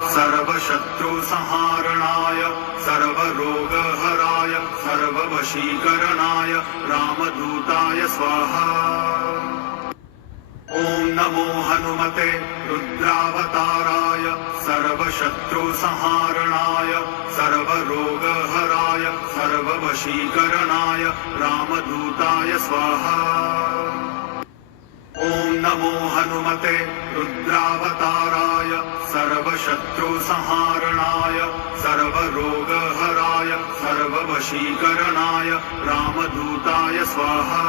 सर्वशत्रुसंहारणाय सर्वरोगहराय सर्ववशीकरणाय रामदूताय स्वाहा। ओम नमो हनुमते रुद्रावताराय सर्वशत्रुसंहारणाय सर्वरोगहराय सर्ववशीकरणाय रामदूताय स्वाहा। ओम नमो हनुमते रुद्रावताराय सर्वशत्रुसंहारणाय सर्वरोगहराय सर्ववशीकरणाय रामदूताय स्वाहा।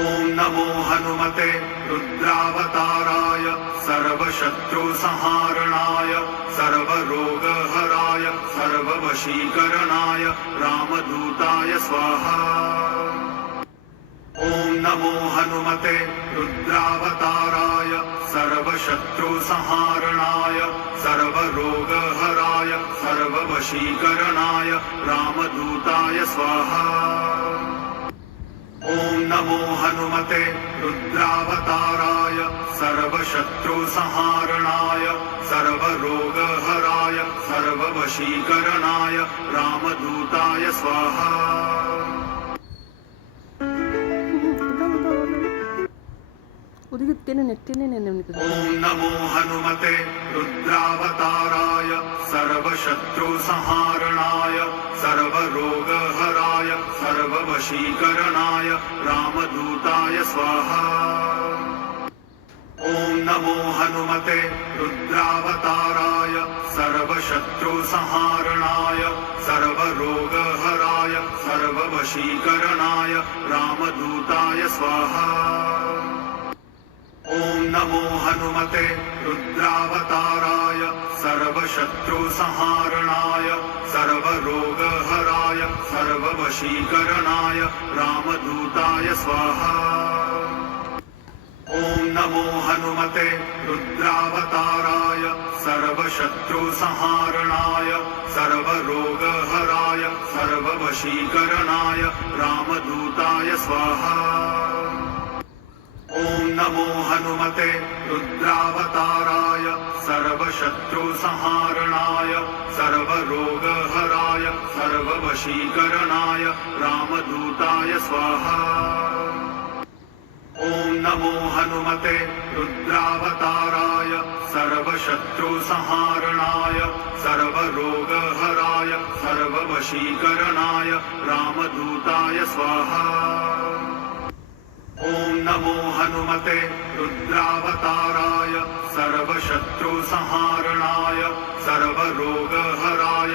ओम नमो हनुमते रुद्रावताराय सर्वशत्रुसंहारणाय सर्वरोगहराय सर्ववशीकरणाय रामदूताय स्वाहा। ओम नमो हनुमते रुद्रावताराय सर्वशत्रुसंहारणाय सर्वरोगहराय सर्ववशीकरणाय रामदूताय स्वाहा। ओम नमो हनुमते रुद्रावताराय सर्वशत्रुसंहारणाय सर्वरोगहराय सर्ववशीकरणाय रामदूताय स्वाहा। ओम नमो हनुमते रुद्रावताराय सर्वशत्रुसंहारणाय सर्वरोगहराय सर्ववशीकरणाय रामदूताय स्वाहा। ओम नमो हनुमते रुद्रावताराय सर्वशत्रुसंहारणाय सर्वरोगहराय सर्ववशीकरणाय रामदूताय स्वाहा। ओम नमो हनुमते रुद्रावताराय सर्वशत्रुसंहारणाय सर्वरोगहराय सर्ववशीकरणाय रामदूताय स्वाहा। ओम नमो हनुमते रुद्रावताराय सर्वशत्रुसंहारणाय सर्वरोगहराय सर्ववशीकरणाय रामदूताय स्वाहा। ओम नमो हनुमते रुद्रावताराय सर्वशत्रुसंहारणाय सर्वरोगहराय सर्ववशीकरणाय रामदूताय स्वाहा। ओम नमो हनुमते रुद्रावताराय सर्वशत्रुसंहारणाय सर्वरोगहराय सर्ववशीकरणाय रामदूताय स्वाहा। ओम नमो हनुमते रुद्रावताराय सर्वशत्रुसंहारणाय सर्वरोगहराय